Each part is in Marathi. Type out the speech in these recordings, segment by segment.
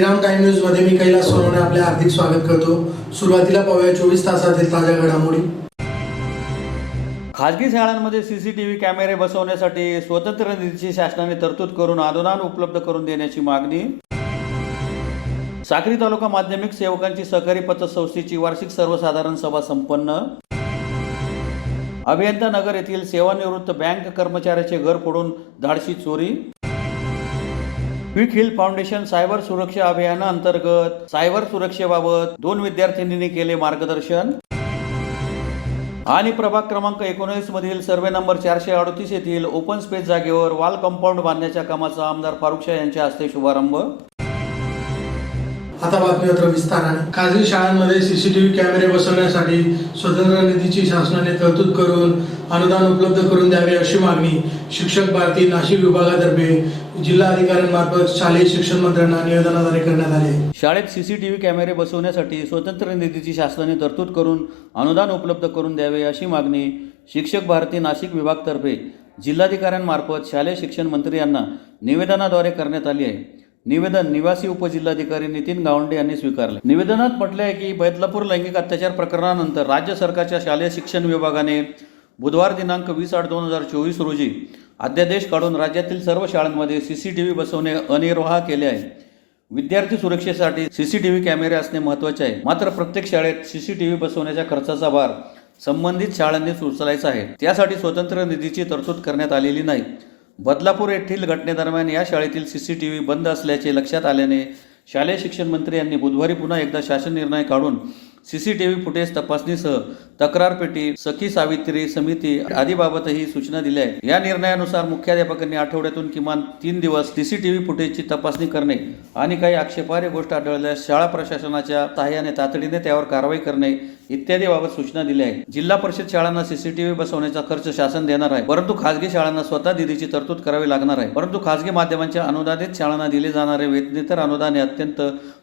श्रीराम टाइम न्यूज मध्ये मी कैलास सोनवणे आपले हार्दिक स्वागत करतो। सुरुवातीला पाहूया 24 तासातील ताज्या घडामोडी। खाजगी शाळांमध्ये सीसीटीव्ही कॅमेरे बसवण्यासाठी स्वतंत्र निधीची शासनाने तरतूद करून अनुदान उपलब्ध करून देण्याची मागणी। साक्री तालुका माध्यमिक सेवकांची सहकारी पतसंस्थेची वार्षिक सर्वसाधारण सभा संपन्न। अभियंता नगर येथील सेवानिवृत्त बँक कर्मचाऱ्याचे घर फोडून धाडशी चोरी। क्विक हिल फाउंडेशन सायबर सुरक्षा अभियानाअंतर्गत सायबर सुरक्षेबाबत 2 विद्यार्थिनींनी केले मार्गदर्शन। आणि प्रभाग क्रमांक 19 मधील सर्वे नंबर 438 येथील ओपन स्पेस जागेवर वॉल कंपाऊंड बांधण्याच्या कामाचा आमदार फारुख शाह यांच्या हस्ते शुभारंभ। आता बातमीपत्र विस्ताराने। खाजगी शाळांमध्ये सीसीटीव्ही कॅमेरे बसवण्यासाठी स्वतंत्र निधीची शासनाने तरतूद करून अनुदान उपलब्ध करून द्यावे अशी मागणी शिक्षक भारती नाशिक विभागातर्फे जिल्हाधिकाऱ्यांमार्फत शालेय शिक्षण मंत्र्यांना निवेदनाद्वारे करण्यात आले। शाळेत सीसीटीव्ही कॅमेरे बसवण्यासाठी स्वतंत्र निधीची शासनाने तरतूद करून अनुदान उपलब्ध करून द्यावे अशी मागणी शिक्षक भारती नाशिक विभागातर्फे जिल्हाधिकाऱ्यांमार्फत शालेय शिक्षण मंत्री यांना निवेदनाद्वारे करण्यात आली आहे। निवेदन निवासी उपजिल्हाधिकारी नितीन गावंडे यांनी स्वीकारले। निवेदनात म्हटले आहे की बदलापूर लैंगिक अत्याचार प्रकरणानंतर राज्य सरकारच्या शालेय शिक्षण विभागाने बुधवार दिनांक 20/8/2024 रोजी अध्यादेश काढून राज्यातील सर्व शाळांमध्ये सीसीटीव्ही बसवणे अनिर्वाह केले आहे। विद्यार्थी सुरक्षेसाठी सीसीटीव्ही कॅमेरे असणे महत्त्वाचे आहे, मात्र प्रत्येक शाळेत सीसीटीव्ही बसवण्याच्या खर्चाचा भार संबंधित शाळांनीच उचलायचा आहे। त्यासाठी स्वतंत्र निधीची तरतूद करण्यात आलेली नाही। बदलापूर येथील घटनेदरम्यान या शाळेतील सीसीटीव्ही बंद असल्याचे लक्षात आल्याने शालेय शिक्षण मंत्री यांनी बुधवारी पुन्हा एकदा शासन निर्णय काढून सीसीटीव्ही फुटेज तपासणीसह तक्रार पेटी, सखी सावित्री समिती आदी बाबतही सूचना दिल्या आहेत। या निर्णयानुसार मुख्याध्यापकांनी आठवड्यातून किमान 3 दिवस सीसीटीव्ही फुटेजची तपासणी करणे आणि काही आक्षेपार्ह गोष्ट आढळल्यास शाळा प्रशासनाच्या सहाय्याने तातडीने त्यावर कारवाई करणे इत्यादी बाबत सूचना दिल्या आहेत। जिल्हा परिषद शाळांना सीसीटीव्ही बसवण्याचा खर्च शासन देणार आहे, परंतु खासगी शाळांना स्वतः निधीची तरतूद करावी लागणार आहे। परंतु खासगी माध्यमांच्या अनुदानित शाळांना दिले जाणारे वेतनेतर अनुदान हे अत्यंत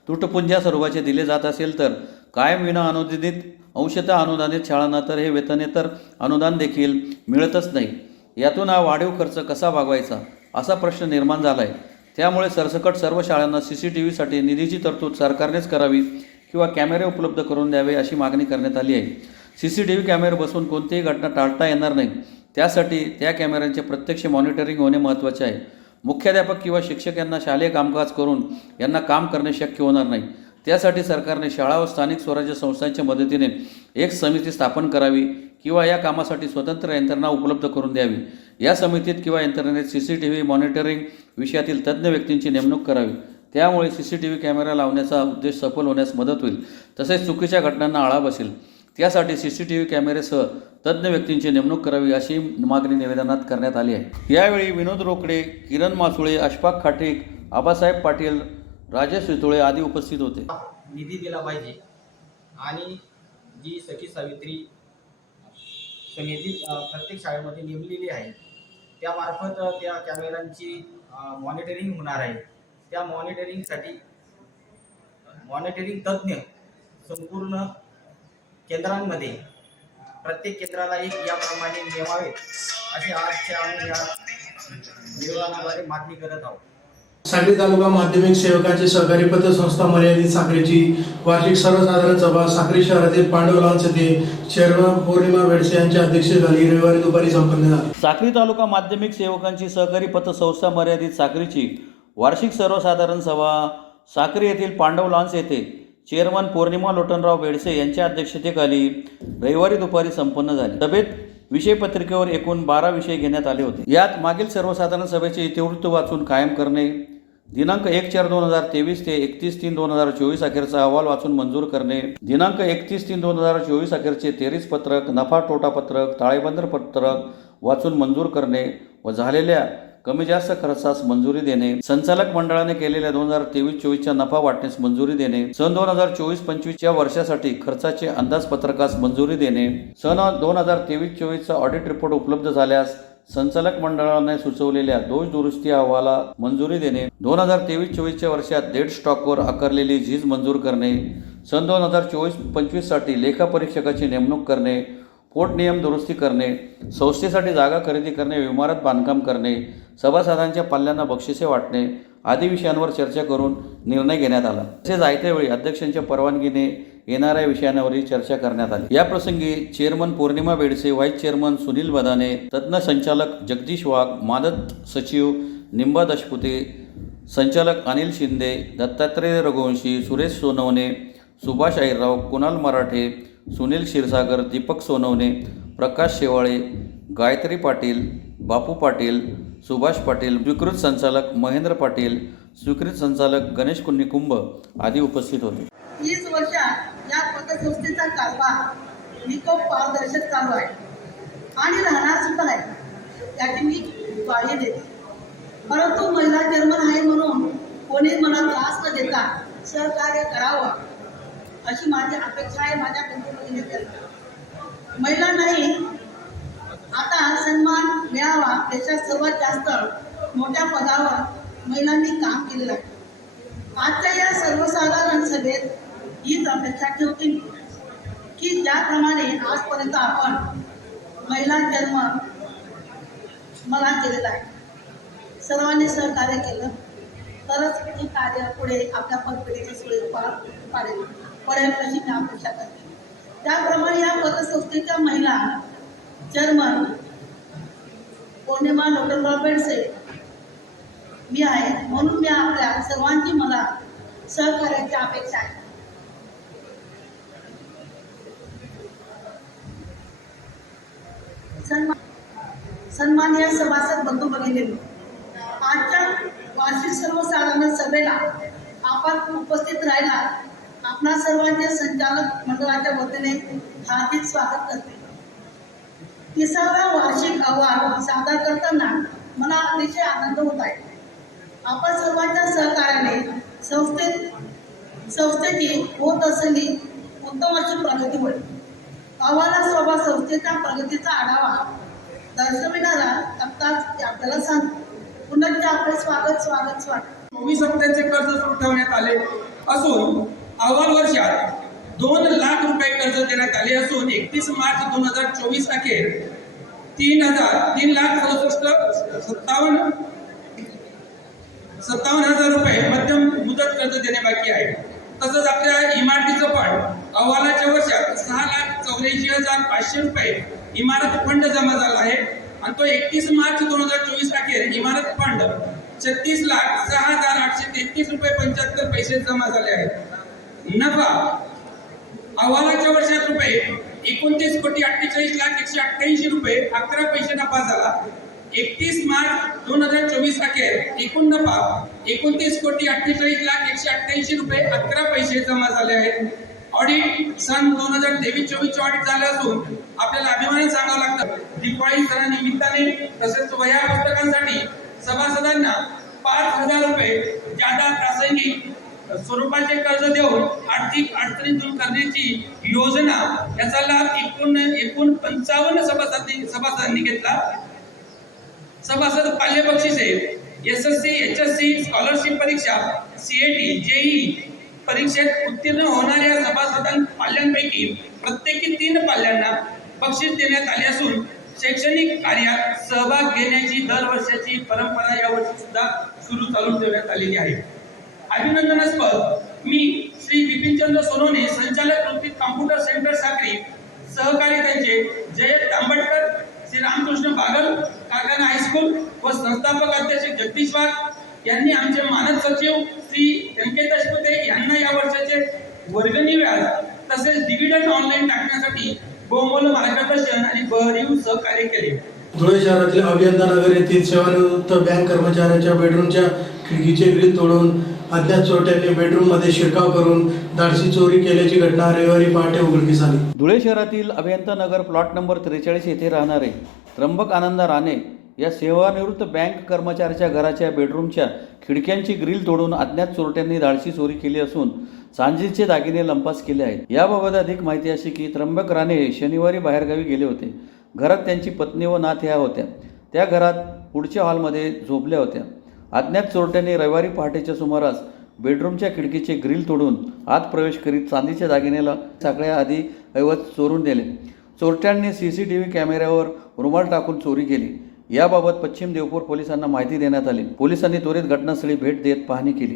तुटपुंज्या स्वरूपाचे दिले जात असेल तर कायम विना अनुदानित अंशतः अनुदानित शाळांना तर हे वेतनेतर अनुदान देखील मिळतच नाही। यातून हा वाढीव खर्च कसा भागवायचा असा प्रश्न निर्माण झाला आहे। त्यामुळे सरसकट सर्व शाळांना सीसीटीव्हीसाठी निधीची तरतूद सरकारनेच करावी किंवा कॅमेरे उपलब्ध करून द्यावे अशी मागणी करण्यात आली आहे। सीसीटीव्ही कॅमेरे बसवून कोणतीही घटना टाळता येणार नाही, त्यासाठी त्या कॅमेऱ्यांचे प्रत्यक्ष मॉनिटरिंग होणे महत्त्वाचे आहे। मुख्याध्यापक किंवा शिक्षक यांना शालेय कामकाज करून यांना काम करणे शक्य होणार नाही। त्यासाठी सरकारने शाळा व स्थानिक स्वराज्य संस्थांच्या मदतीने एक समिती स्थापन करावी किंवा या कामासाठी स्वतंत्र यंत्रणा उपलब्ध करून द्यावी। या समितीत किंवा यंत्रणेत सीसीटीव्ही मॉनिटरिंग विषयातील तज्ज्ञ व्यक्तींची नेमणूक करावी। त्यामुळे सीसीटीव्ही कॅमेरा लावण्याचा उद्देश सफल होण्यास मदत होईल, तसेच चुकीच्या घटनांना आळा बसेल। त्यासाठी सीसीटीव्ही कॅमेरेसह तज्ज्ञ व्यक्तींची नेमणूक करावी अशी मागणी निवेदनात करण्यात आली आहे। यावेळी विनोद रोकडे, किरण मासुळे, अशफाक खाटीक, आबासाहेब पाटील, राजेश वितुळे आदी उपस्थित होते। निधी दिला पाहिजे आणि जी सखी सावित्री समिती प्रत्येक शाळेमध्ये नेमलेली आहे त्यामार्फत त्या कॅमेऱ्यांची मॉनिटरिंग होणार आहे। त्या मॉनिटरिंगसाठी मॉनिटरिंग तज्ज्ञ संपूर्ण केंद्रांमध्ये प्रत्येक केंद्राला एक याप्रमाणे नेमावेत अशी आजच्या आम्ही या निवेदनाद्वारे मागणी करत आहोत। साक्री तालुका माध्यमिक सेवकांची सहकारी पतसंस्था मर्यादित साक्रीची वार्षिक सर्वसाधारण सभा साक्री शहरातील पांडव लॉन्स येथे चेअरमन पौर्णिमा वेडसे यांच्या अध्यक्षतेखाली रविवारी दुपारी संपन्न झाली। साक्री तालुका माध्यमिक सेवकांची सहकारी पतसंस्था मर्यादित साक्रीची वार्षिक सर्वसाधारण सभा साक्री येथील पांडव लॉन्स येथे चेअरमन पौर्णिमा लोटनराव वेडसे यांच्या अध्यक्षतेखाली रविवारी दुपारी संपन्न झाली। सभेत विषय पत्रिकेवर एकूण 12 विषय घेण्यात आले होते। यात मागील सर्वसाधारण सभेचे इतिवृत्त वाचून कायम करणे, दिनांक 1/4/2023 ते 31/3/2024 अखेरचा अहवाल वाचून मंजूर करणे, दिनांक 31/3/2024 अखेरचे 33 पत्रक, नफा तोटा पत्रक, ताळेबंद पत्रक वाचून मंजूर करणे व झालेल्या कमी जास्त खर्चास मंजुरी देणे, संचालक मंडळाने केलेल्या 2023-24च्या नफा वाटण्यास मंजुरी देणे, सन 2024-25च्या वर्षासाठी खर्चाचे अंदाजपत्रकास मंजुरी देणे, सन 2023-24चा ऑडिट रिपोर्ट उपलब्ध झाल्यास संचालक मंडळाने सुचवलेल्या दोष दुरुस्ती अहवाला मंजुरी देणे, 2023-24च्या वर्षात डेड स्टॉकवर आकारलेली झीज मंजूर करणे, सन 2024-25 साठी लेखापरीक्षकाची नेमणूक करणे, पोट नियम दुरुस्ती करणे, संस्थेसाठी जागा खरेदी करणे, इमारत बांधकाम करणे, सभासदांच्या पाल्यांना बक्षिसे वाटणे आदी विषयांवर चर्चा करून निर्णय घेण्यात आला. तसेच आयत्या वेळी अध्यक्षांच्या परवानगीने येणाऱ्या विषयांवरही चर्चा करण्यात आली. या प्रसंगी चेअरमन पौर्णिमा बेडसे, व्हाईस चेअरमन सुनील बदाने, तज्ज्ञ संचालक जगदीश वाघ, मदत सचिव निंबा दशपुते, संचालक अनिल शिंदे, दत्तात्रय रघुवंशी, सुरेश सोनवणे, सुभाष अहिरराव, कुणाल मराठे, सुनील क्षीरसागर, दीपक सोनवणे, प्रकाश शेवाळे, गायत्री पाटील, बापू पाटील, सुभाष पाटील, स्वीकृत संचालक महेंद्र पाटील, स्वीकृत संचालक गणेश कुन्निकुंभ आदी उपस्थित होते. 30 वर्षात या पतसंस्थेचा कारभार निकोप पारदर्शक चालू आहे आणि राहणार सुद्धा आहे, याची मी ग्वाही देते. परंतु महिला चेअरमन आहे म्हणून कोणी मला त्रास न देता सहकार्य करावं अशी माझी अपेक्षा आहे. माझ्या कंपनीने महिला नाही आता सन्मान मिळावा, देशात सर्वात जास्त मोठ्या पदावर महिलांनी काम केलेलं आहे. आजच्या या सर्वसाधारण सभेत हीच अपेक्षा ठेवते की ज्याप्रमाणे आजपर्यंत आपण महिला जन्म मला केलेला आहे, सर्वांनी सहकार्य केलं तरच हे कार्य पुढे आपल्या पतपेढीचे सुरेख पडेल अशी मी अपेक्षा करते. त्याप्रमाणे या पतसंस्थेच्या महिला चेअरमन पौर्णिमा डॉक्टर बेडसे मी आहे, म्हणून मी आपल्या सर्वांची मला सहकार्याची अपेक्षा आहे. सन्माननीय सभासद बंधू भगिनी, आजच्या वार्षिक सर्वसाधारण सभेला आपण उपस्थित राहिला, आपणा सर्वांचे संचालक मंडळाच्या वतीने हार्दिक स्वागत करते. 30वा वार्षिक अहवाल सादर करताना मला अतिशय आनंद होत आहे. आपण सर्वांच्या सहकार्याने संस्थेची होत असलेली उत्तम अशी प्रगती होईल. अहवालासोबत संस्थेच्या प्रगतीचा आढावा दर्शविणारा आत्ताच आपल्याला सांगतो. पुन्हा आपले स्वागत. 24 हप्त्यांचे कर्ज सुरू ठेवण्यात आले असून अहवाल वर्षात 2 लाख रुपये कर्ज देण्यात आले असून 31 मार्च 2024 अखेर 3,57,000 रुपये मध्यम मुदत कर्ज देणे बाकी आहे. तसंच आपल्या इमारतीचं फंड अहवालाच्या वर्षात 6,84,500 रुपये इमारत फंड जमा झाला आहे आणि तो 31 मार्च 2024 अखेर इमारत फंड 36,06,833 रुपये 75 पैसे जमा झाले आहेत. नफा अहवालाच्या वर्षात रुपये 29,48,01,188 रुपये 11 पैसे नफा झाला. 31 मार्च 2024 अखेर एकूण नफा 29,48,01,188 रुपये 11 पैसे जमा झाले आहेत. ऑडिट सन 2023-24 ऑडिट झाले असून आपल्याला अभिमानाने सांगावं लागतं, दिवाळी सणानिमित्ताने तसेच वह्या पुस्तकांसाठी सभासदांना 5,000 रुपये ज्यादा प्रासंगिक स्वरूपाचे कर्ज देऊन आर्थिक अडचणी दूर करण्याची योजना याचा लाभ एकूण 55 सभासदांनी घेतला. सभासद पाल्य बक्षिसे SSC, HSC स्कॉलरशिप परीक्षा, CAT, JEE परीक्षेत उत्तीर्ण होणाऱ्या पाल्यांपैकी प्रत्येकी 3 पाल्यांना बक्षीस देण्यात आले असून शैक्षणिक कार्यात सहभाग घेण्याची दरवर्षाची परंपरा यावर्षी सुद्धा चालू ठेवण्यात आलेली आहे. अभिनंदनास्पद मी श्री बिपिनचंद्र सोनवणे, संचालक वृत्ती कॉम्प्युटर सेंटर साक्री, सहकारी त्यांचे जयंत आंबेडकर, श्री रामकृष्ण बागल कारखाना हायस्कूल व संस्थापक अध्यक्ष जगदीश वाघ यांनी आमचे मानद सचिव श्री व्यंकटेश दशपुते यांना या वर्षाचे वर्गणी व्याज तसेच डिव्हिडंड ऑनलाईन टाकण्यासाठी बहुमोल मार्गदर्शन आणि भरीव सहकार्य केले. धुळे शहरातील अभियंता नगर येथील सेवानिवृत्त बँक कर्मचाऱ्याच्या बेडरूमच्या खिडकीचे ग्रिल तोडून अज्ञात चोरट्यांनी बेडरूम मध्ये शिरकाव करून धाडसी चोरी केल्याची घटना रविवारी पहाटे उघडकीस आली. धुळे शहरातील अभियंता नगर प्लॉट नंबर 43 येथे राहणारे त्र्यंबक आनंदा राणे या सेवानिवृत्त बँक कर्मचाऱ्याच्या घराच्या बेडरूमच्या खिडक्यांची ग्रिल तोडून अज्ञात चोरट्यांनी धाडसी चोरी केली असून चांदीचे दागिने लंपास केले आहेत. याबाबत अधिक माहिती अशी की त्र्यंबक राणे हे शनिवारी बाहेरगावी गेले होते. घरात त्यांची पत्नी व नात ह्या होत्या. त्या घरात पुढच्या हॉलमध्ये झोपल्या होत्या. अज्ञात चोरट्यांनी रविवारी पहाटेच्या सुमारास बेडरूमच्या खिडकीचे ग्रिल तोडून आत प्रवेश करीत चांदीच्या दागिनेला सगळ्या आधी ऐवज चोरून नेले. चोरट्यांनी CCTV कॅमेऱ्यावर रुमाल टाकून चोरी केली. याबाबत पश्चिम देवपूर पोलिसांना माहिती देण्यात आली. पोलिसांनी त्वरित घटनास्थळी भेट देत पाहणी केली.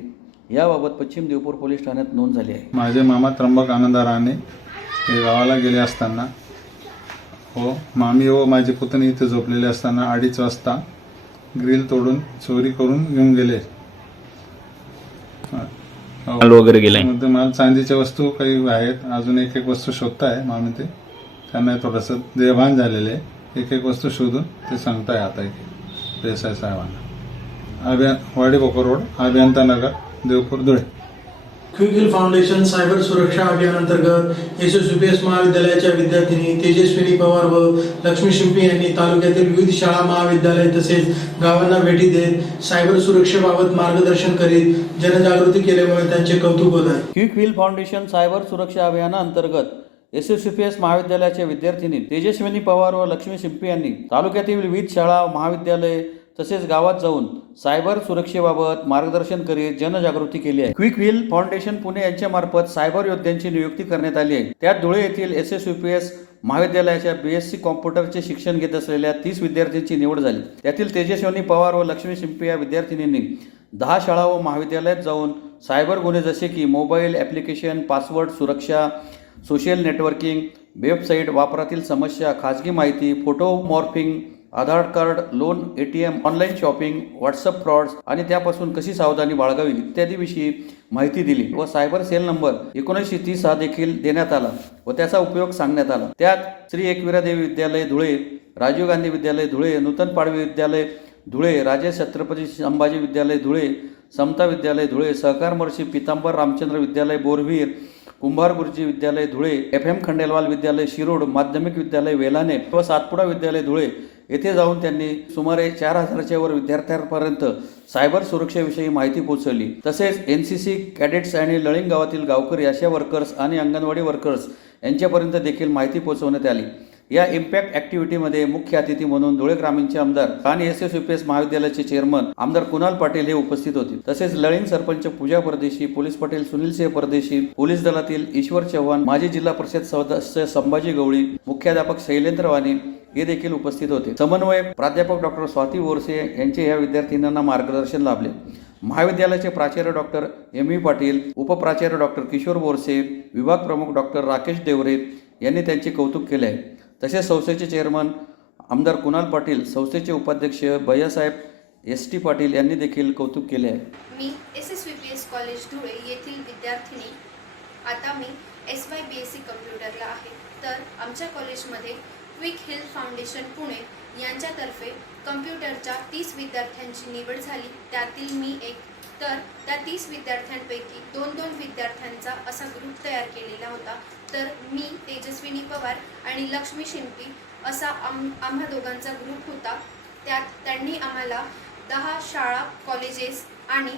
याबाबत पश्चिम देवपूर पोलीस ठाण्यात नोंद झाली आहे. माझे मामा त्र्यंबक आनंद राणे हे गावाला गेले असताना मामी व माझी पुतणी इथे झोपलेले असताना 2:30 वाजता ग्रिल तोडून चोरी करून घेऊन गेले. माल वगैरे गेलाय. माल चांदीच्या वस्तू काही आहेत, अजून एक वस्तू शोधताय मामी. ते त्यांना थोडंसं देवाण झालेले, एक वस्तू शोधून ते सांगताय आता देसाई साहेबांना. वाडी Bhokar road, Abhiyanta Nagar, Deopur, Dhule. Quick Heal Foundation cyber सुरक्षा अभियान अंतर्गत SSUPS महाविद्यालयाच्या विद्यार्थिनी तेजस्विनी पवार व लक्ष्मी शिंपी यांनी तालुक्यातील विविध शाळा, महाविद्यालय तसेच गावांना भेटी देत सायबर सुरक्षेबाबत मार्गदर्शन करीत जनजागृती केल्यामुळे त्यांचे कौतुक होत आहे. क्विक व्हील फाउंडेशन सायबर सुरक्षा अभियानाअंतर्गत SSUPS महाविद्यालयाच्या विद्यार्थिनी तेजस्विनी पवार व लक्ष्मी शिंपी यांनी तालुक्यातील विविध शाळा, महाविद्यालय तसेच गावात जाऊन सायबर सुरक्षेबाबत मार्गदर्शन करीत जनजागृती केली आहे. क्विक व्हील फाउंडेशन पुणे यांच्या मार्फत सायबर योद्ध्यांची नियुक्ती करण्यात आली आहे. त्यात धुळे येथील SSUPS महाविद्यालयाच्या BSc कॉम्प्युटरचे शिक्षण घेत असलेल्या 30 विद्यार्थ्यांची निवड झाली. त्यातील तेजस्विनी पवार व लक्ष्मी शिंपी या विद्यार्थिनींनी 10 शाळा व महाविद्यालयात जाऊन सायबर गुन्हे जसे की मोबाईल ॲप्लिकेशन, पासवर्ड सुरक्षा, सोशल नेटवर्किंग, वेबसाईट वापरातील समस्या, खाजगी माहिती, photo morphing, Aadhaar card, loan, ATM, online shopping, WhatsApp frauds आणि त्यापासून कशी सावधानी बाळगावी इत्यादीविषयी माहिती दिली व सायबर सेल नंबर 1930 हा देखील देण्यात आला व त्याचा उपयोग सांगण्यात आला. त्यात श्री एकविरा देवी विद्यालय धुळे, राजीव गांधी विद्यालय धुळे, नूतन पाडवी विद्यालय धुळे, राजे छत्रपती संभाजी विद्यालय धुळे, समता विद्यालय धुळे, सहकार महर्षी पीतांबर रामचंद्र विद्यालय बोरवीर, कुंभार गुरुजी विद्यालय धुळे, FM खंडेलवाल विद्यालय शिरोड, माध्यमिक विद्यालय वेलाने व सातपुडा विद्यालय धुळे येथे जाऊन त्यांनी सुमारे 4000च्या वर विद्यार्थ्यांपर्यंत सायबर सुरक्षेविषयी माहिती पोहोचवली. तसेच NCC कॅडेट्स आणि लळिंग गावातील गावकरी, आशा वर्कर्स आणि अंगणवाडी वर्कर्स यांच्यापर्यंत देखील माहिती पोहोचवण्यात आली. या इम्पॅक्ट ॲक्टिव्हिटीमध्ये मुख्य अतिथी म्हणून धुळे ग्रामीणचे आमदार आणि SSUPS महाविद्यालयाचे चेअरमन आमदार कुणाल पाटील हे उपस्थित होते. तसेच लळिंग सरपंच पूजा परदेशी, पोलीस पाटील सुनील सिंह परदेशी, पोलीस दलातील ईश्वर चव्हाण, माजी जिल्हा परिषद सदस्य संभाजी गवळी, मुख्याध्यापक शैलेंद्र वाणी हे देखील उपस्थित होते. समन्वयक प्राध्यापक डॉक्टर स्वाती बोरसे यांचे या विद्यार्थिनींना मार्गदर्शन लाभले. महाविद्यालयाचे प्राचार्य डॉक्टर MV पाटील, उपप्राचार्य डॉक्टर किशोर बोरसे, विभाग प्रमुख डॉक्टर राकेश देवरे यांनी त्यांचे कौतुक केले आहे. तसेच संस्थेचे चेअरमन आमदार कुणाल पाटील, संस्थेचे उपाध्यक्ष भैयासाहेब ST पाटील यांनी देखील कौतुक केले आहे. मी SSUPS कॉलेज धुळे येथील विद्यार्थिनी. आता मी SY BSc कम्प्युटरला आहे. तर आमच्या कॉलेजमध्ये क्विक हिल फाउंडेशन पुणे यांच्यातर्फे कम्प्युटरच्या 30 विद्यार्थ्यांची निवड झाली. त्यातील मी एक. तर त्या 30 विद्यार्थ्यांपैकी 2-2 विद्यार्थ्यांचा असा ग्रुप तयार केलेला होता. तर मी, तेजस्विनी पवार आणि लक्ष्मी शिंपी असा आम्हा दोघांचा ग्रुप होता. त्यात त्यांनी आम्हाला 10 शाळा, कॉलेजेस आणि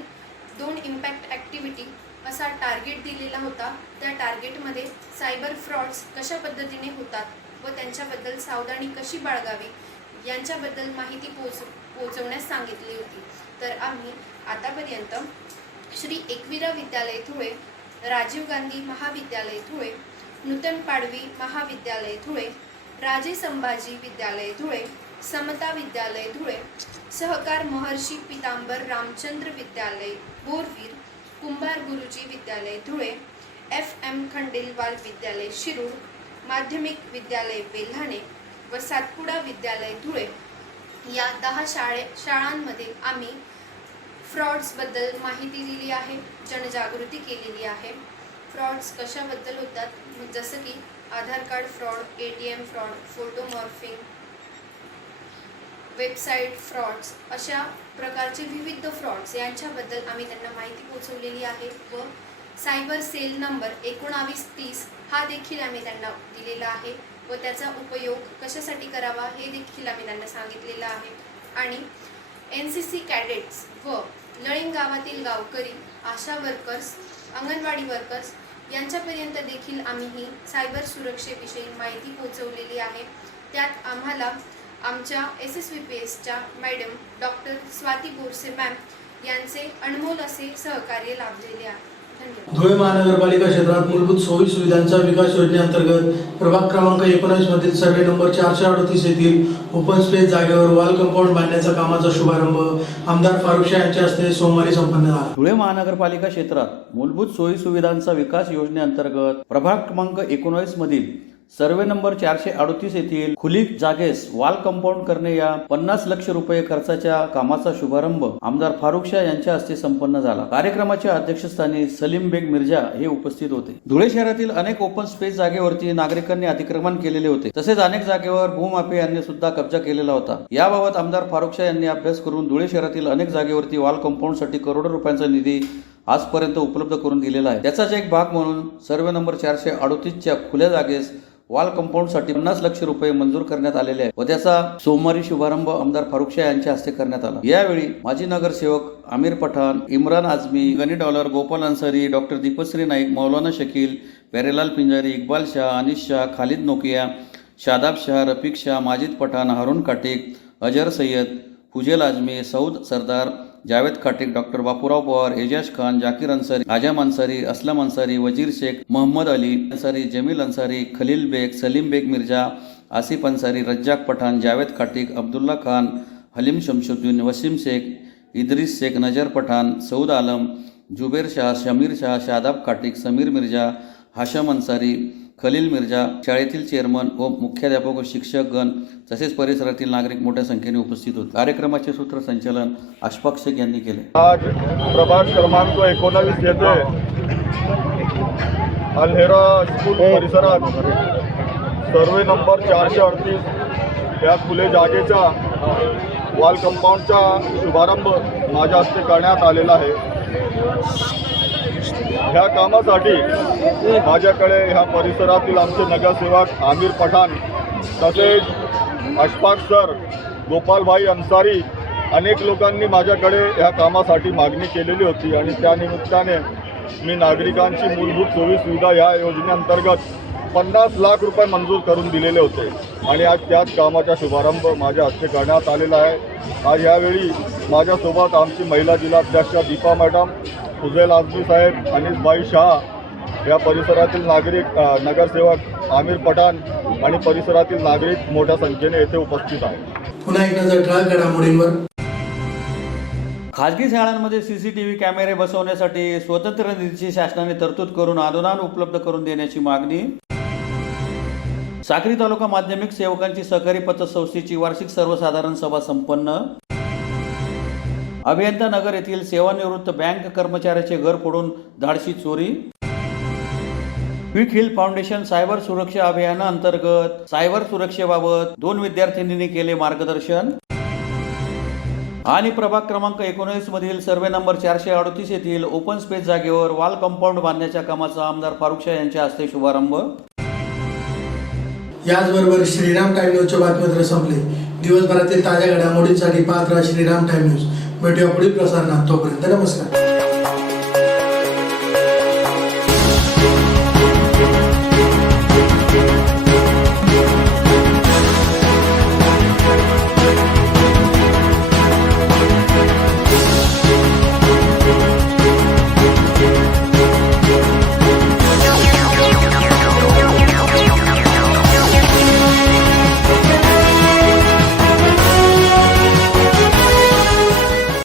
2 इम्पॅक्ट ॲक्टिव्हिटी असा टार्गेट दिलेला होता. त्या टार्गेटमध्ये सायबर फ्रॉड्स कशा पद्धतीने होतात व त्यांच्याबद्दल सावधानी कशी बाळगावी यांच्याबद्दल माहिती पोहोचवण्यास सांगितली होती. तर आम्ही आतापर्यंत श्री एकविरा विद्यालय धुळे, राजीव गांधी महाविद्यालय धुळे, नूतन पाडवी महाविद्यालय धुळे, राजे संभाजी विद्यालय धुळे, समता विद्यालय धुळे, सहकार महर्षी पीतांबर रामचंद्र विद्यालय बोरवीर, कुंभार गुरुजी विद्यालय धुळे, FM खंडेलवाल विद्यालय शिरूर, माध्यमिक विद्यालय वेल्हाणे व सातपुडा विद्यालय धुळे या 10 शाळांमध्ये आम्ही फ्रॉड्सबद्दल माहिती दिली आहे, जनजागृती केलेली आहे. फ्रॉड्स कशाबद्दल होतात, जसं की Aadhaar card fraud, ATM fraud, photo morphing, website frauds अशा प्रकारचे विविध फ्रॉड्स यांच्याबद्दल आम्ही त्यांना माहिती पोहोचवलेली आहे. व सायबर सेल नंबर 1930 हा देखील आम्ही त्यांना दिलेला आहे व त्याचा उपयोग कशासाठी करावा हे देखील आम्ही त्यांना सांगितलेलं आहे. आणि NCC कॅडेट्स व लळिंग गावातील गावकरी, आशा वर्कर्स, अंगणवाडी वर्कर्स यांच्यापर्यंत देखील आम्ही ही सायबर सुरक्षेविषयी माहिती पोहोचवलेली आहे. त्यात आम्हाला आमच्या SSUPSच्या madam doctor Swati Borse ma'am यांचे अनमोल असे सहकार्य लाभलेले आहे. धन्यवाद. धुळे महानगरपालिका क्षेत्रात मूलभूत सोयी सुविधांचा विकास योजनेअंतर्गत प्रभाग क्रमांक 19 मधील सर्वे नंबर 438 येथील ओपन स्पेस जागेवर वॉल कंपाऊंड बांधण्याच्या कामाचा शुभारंभ आमदार फारुख शाह यांच्या हस्ते सोमवारी संपन्न झाला. धुळे महानगरपालिका क्षेत्रात मूलभूत सोयी सुविधांचा विकास योजनेअंतर्गत प्रभाग क्रमांक 19 मधील सर्वे नंबर 438 येथील खुली जागेस वॉल कंपाऊंड करणे या 50 लाख रुपये खर्चाच्या कामाचा शुभारंभ आमदार फारुख शाह यांच्या हस्ते संपन्न झाला. कार्यक्रमाच्या अध्यक्षस्थानी सलीम बेग मिर्झा हे उपस्थित होते. धुळे शहरातील अनेक ओपन स्पेस जागेवरती नागरिकांनी अतिक्रमण केलेले होते. तसेच अनेक जागेवर भूमाफियांनी सुद्धा कब्जा केलेला होता. याबाबत आमदार फारुख शाह यांनी अभ्यास करून धुळे शहरातील अनेक जागेवरती वॉल कंपाऊंडसाठी करोडो रुपयांचा निधी आजपर्यंत उपलब्ध करून दिलेला आहे. त्याचाच एक भाग म्हणून सर्वे नंबर 438च्या खुल्या जागेस वॉल कंपाऊंडसाठी 50 लाख रुपये मंजूर करण्यात आलेले आहे व त्याचा सोमवारी शुभारंभ आमदार फारुख शाह यांच्या हस्ते करण्यात आला. यावेळी माजी नगरसेवक आमिर पठाण, इम्रान आझमी, गनी डॉलर, गोपाल अन्सारी, डॉक्टर दीपश्री नाईक, मौलाना शकील, प्यारेलाल पिंजारी, इक्बाल शाह, अनिश शाह, खालिद नोकिया, शादाब शाह, रफिक शाह, माजिद पठाण, हारून काटिक, अजहर सय्यद, फुजेल आझमी, सौद सरदार, जावेद खाटिक, डॉक्टर बापूराव पवार, एजाज खान, जाकीर अन्सारी, आजम अन्सारी, असलम अन्सारी, वजीर शेख, मोहम्मद अली अन्सारी, जमील अन्सारी, खलील बेग, सलीम बेग मिर्झा, आसिफ अन्सारी, रज्जाक पठाण, जावेद खाटिक, अब्दुल्ला खान, हलीम शमशुद्दीन, वसीम शेख, इद्रिस शेख, नजर पठाण, सऊद आलम, जुबेर शाह, शमीर शाह, शादाब खाटिक, समीर मिर्झा, हाशम अन्सारी, खलील मिर्झा, शाळेतील चेअरमन व मुख्याध्यापक व शिक्षकगण तसेच परिसरातील नागरिक मोठ्या संख्येने उपस्थित होते. कार्यक्रमाचे सूत्रसंचालन अशफाक शेख यांनी केले. आज प्रभाग क्रमांक 19 येथे अल्हेरा स्कूल परिसरात सर्वे नंबर 438 या खुले जागेचा वॉल कंपाऊंडचा शुभारंभ माझ्या हस्ते करण्यात आलेला आहे. ह्या कामासाठी माझ्याकडे ह्या परिसरातील आमचे नगरसेवक आमिर पठाण तसेच अशफाक सर, गोपालभाई अन्सारी अनेक लोकांनी माझ्याकडे ह्या कामासाठी मागणी केलेली होती आणि त्यानिमित्ताने मी नागरिकांची मूलभूत सोयी सुविधा या योजनेअंतर्गत 50 लाख रुपये मंजूर करून दिलेले होते आणि आज त्याच कामाचा शुभारंभ माझ्या हस्ते करण्यात आलेला आहे. आज यावेळी माझ्यासोबत आमची महिला जिल्हाध्यक्षा दीपा मॅडम, फुजेल आझमी साहेब, अनिसभाई शाह, या परिसरातील नागरिक, नगरसेवक आमिर पठाण आणि परिसरातील नागरिक मोठ्या संख्येने येथे उपस्थित आहेत. पुन्हा एक नजर ठळक घडामोडींवर. खाजगी शाळांमध्ये सीसीटीव्ही कॅमेरे बसवण्यासाठी स्वतंत्र निधीची शासनाने तरतूद करून अनुदान उपलब्ध करून देण्याची मागणी. साक्री तालुका माध्यमिक सेवकांची सहकारी पतसंस्थेची वार्षिक सर्वसाधारण सभा संपन्न. अभियंता नगर येथील सेवानिवृत्त बँक कर्मचाऱ्याचे घर फोडून धाडशी चोरी. क्विक हिल फाउंडेशन सायबर सुरक्षा अभियानाअंतर्गत सायबर सुरक्षेबाबत 2 विद्यार्थिनींनी केले मार्गदर्शन. आणि प्रभाग क्रमांक 19 मधील सर्वे नंबर 438 येथील ओपन स्पेस जागेवर वॉल कंपाऊंड बांधण्याच्या कामाचा आमदार फारुख शाह यांच्या हस्ते शुभारंभ. याचबरोबर श्रीराम टाइम न्यूजचे बातमीपत्र संपले. दिवसभरातील ताज्या घडामोडींसाठी पाहत राहा श्रीराम टाइम न्यूज. भेटूया पुढील प्रसारणात. तोपर्यंत नमस्कार.